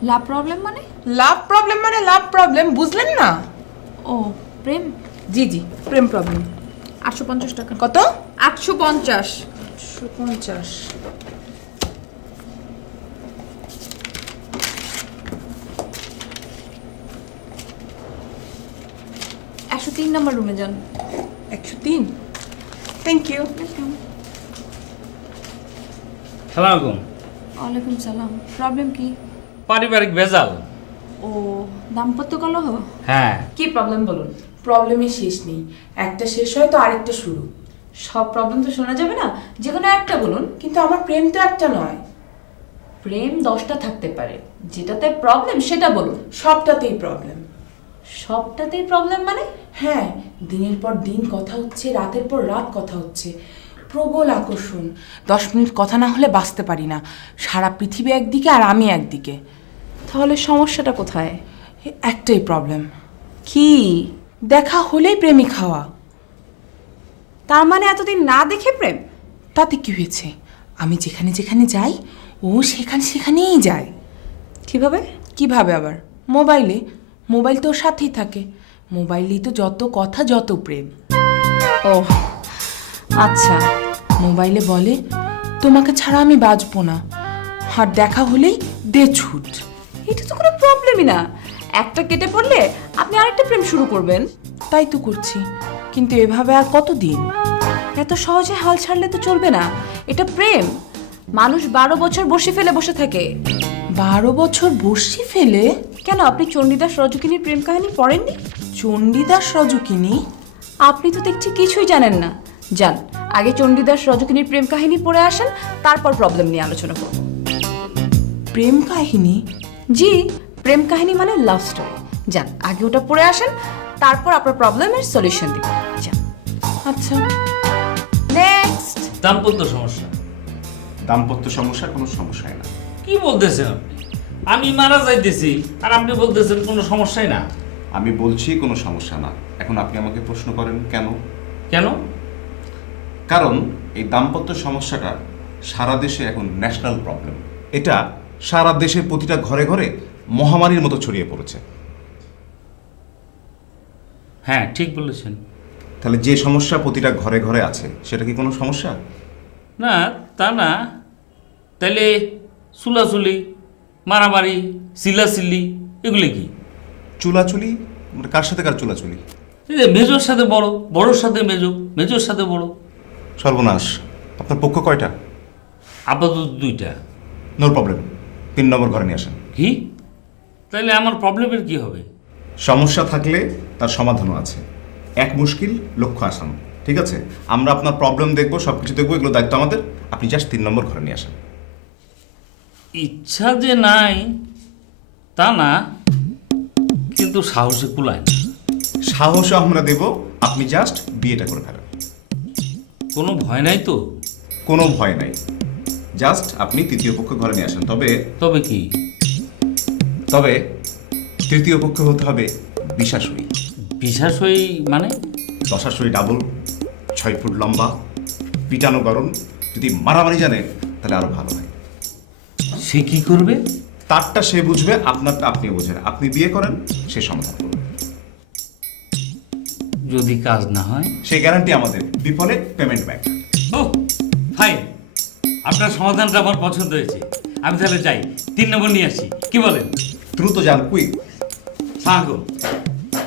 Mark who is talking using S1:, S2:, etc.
S1: Love problem মানে?
S2: Love problem বুঝলেন না?
S1: ও প্রেম।
S2: জি জি, প্রেম প্রবলেম।
S1: 850 টাকা।
S2: কত?
S1: 850।
S2: 150।
S1: একশো 3 নম্বর রুমে যান।
S2: 103। Thank you.
S3: সালাম আলাইকুম।
S1: ওয়ালাইকুম সালাম। প্রবলেম কি?
S3: পারিবারিক ভেজাল।
S1: ও দাম্পত্য কলহ।
S3: হ্যাঁ।
S2: কি প্রবলেম বলুন? প্রবলেমের শেষ নেই, একটা শেষ হয় তো আরেকটা শুরু।
S1: সব প্রবলেম তো শোনা যাবে না, যে কোনো একটা বলুন।
S2: কিন্তু আমার প্রেম তো একটা নয়।
S1: প্রেম 10টা থাকতে পারে, যেটাতে প্রবলেম সেটা বলুন।
S2: সবটাতেই প্রবলেম।
S1: সবটাতেই প্রবলেম মানে?
S2: হ্যাঁ, দিনের পর দিন কথা হচ্ছে, রাতের পর রাত কথা হচ্ছে, প্রবল আকর্ষণ। 10 মিনিট কথা না হলে বাঁচতে পারি না। সারা পৃথিবী একদিকে আর আমি একদিকে।
S1: তাহলে সমস্যাটা কোথায়?
S2: একটাই প্রবলেম,
S1: কি?
S2: দেখা হলেই প্রেমিক হওয়া।
S1: তার মানে এতদিন না দেখে প্রেম?
S2: তাতে কি হয়েছে? আমি যেখানে যেখানে যাই ও সেখানেই যায়।
S1: কিভাবে?
S2: কিভাবে আবার? মোবাইল তো ওর সাথেই থাকে। মোবাইলেই তো যত কথা, যত প্রেম।
S1: ও আচ্ছা।
S2: মোবাইলে বলে তোমাকে ছাড়া আমি বাঁচবো না, আর দেখা হলেই দে ছুট।
S1: এটা তো কোনো প্রবলেমই না। একটা কেটে পড়লে আপনি আরেকটা প্রেম শুরু করবেন।
S2: তাই তো করছি, কিন্তু এভাবে আর কতদিন?
S1: এত সহজে হাল ছাড়লে তো চলবে না। এটা প্রেম। মানুষ 12 বছর বসে ফেলে বসে থাকে।
S2: 12 বছর বসি ফেলে?
S1: কেন, আপনি চণ্ডীদাস রজকিনীর প্রেম কাহিনী পড়েননি?
S2: চণ্ডীদাস রজকিনী?
S1: আপনি তো দেখছি কিছুই জানেন না। যান, আগে চণ্ডীদাস রজকিনীর প্রেম কাহিনী পড়ে আসেন, তারপর প্রবলেম নিয়ে আলোচনা করব।
S2: প্রেম কাহিনী?
S1: জি, প্রেম কাহিনী মানে লাভ স্টোরি। যান, আগে ওটা পড়ে আসেন, তারপর আপনার প্রবলেমের সলিউশন দিব। যান।
S2: আচ্ছা,
S1: নেক্সট।
S3: দাম্পত্য সমস্যা।
S4: দাম্পত্য সমস্যা কোনো সমস্যাই না।
S3: কি বলতেছেন আপনি? আমি মারা যাইতেছি আর আপনি বলতেছেন কোনো সমস্যাই না।
S4: আমি বলছি কোনো সমস্যা না। এখন আপনি আমাকে প্রশ্ন করেন কেন?
S3: কেন?
S4: কারণ এই দাম্পত্য সমস্যাটা সারা দেশে এখন ন্যাশনাল প্রবলেম। এটা সারা দেশের প্রতিটা ঘরে ঘরে মহামারীর মতো ছড়িয়ে পড়েছে।
S3: হ্যাঁ, ঠিক বলেছেন।
S4: তাহলে যে সমস্যা প্রতিটা ঘরে ঘরে আছে সেটা কি কোনো সমস্যা?
S3: না, তা না। তাইলে চুলাচুলি, মারামারি, চিল্লাচিল্লি এগুলি কি?
S4: চুলাচুলি মানে কার সাথে কার চুলাচুলি?
S3: এই যে মেজোর সাথে বড়, বড়োর সাথে মেজো, মেজোর সাথে বড়।
S4: সর্বনাশ! আপনার পক্ষ কয়টা?
S3: আপাতত 2টা।
S4: নো প্রবলেম, 3 নম্বর ঘরে নিয়ে আসেন।
S3: কি? তাইলে আমার প্রবলেমের কি হবে?
S4: সমস্যা থাকলে তার সমাধানও আছে। এক মুশকিল লক্ষ্য আসান। ঠিক আছে, আমরা আপনার প্রবলেম দেখবো, সব কিছু দেখবো, এগুলো দায়িত্ব আমাদের। আপনি জাস্ট 3 নম্বর ঘরে নিয়ে আসেন।
S3: ইচ্ছা যে নাই তা না, কিন্তু সাহসে কুলায় না।
S4: সাহসও আমরা দেব, আপনি জাস্ট বিয়েটা করে ফেলেন।
S3: কোনো ভয় নাই তো?
S4: কোনো ভয় নাই, জাস্ট আপনি তৃতীয় পক্ষ ঘরে নিয়ে আসেন।
S3: তবে কি?
S4: তবে তৃতীয় পক্ষ হতে হবে বিশ্বাসই।
S3: বিশ্বাসই মানে?
S4: দশাশই ডাবল, 6 ফুট লম্বা, পিটানো গরম। যদি মারামারি জানে তাহলে আরো ভালো হয়।
S3: সে কি করবে?
S4: তারটা সে বুঝবে, আপনারটা আপনি বুঝবেন। আপনি বিয়ে করেন, সে সমাধান করবে।
S3: যদি কাজ না হয়?
S4: সেই গ্যারান্টি আমাদের, বিফলে পেমেন্ট ব্যাক।
S3: ও ফাইন, আপনার সমাধানটা আমার পছন্দ হয়েছে। আমি তাহলে যাই, 3 নম্বর নিয়ে আসি, কি বলেন?
S4: দ্রুত যান, কুইক।
S3: সালাম।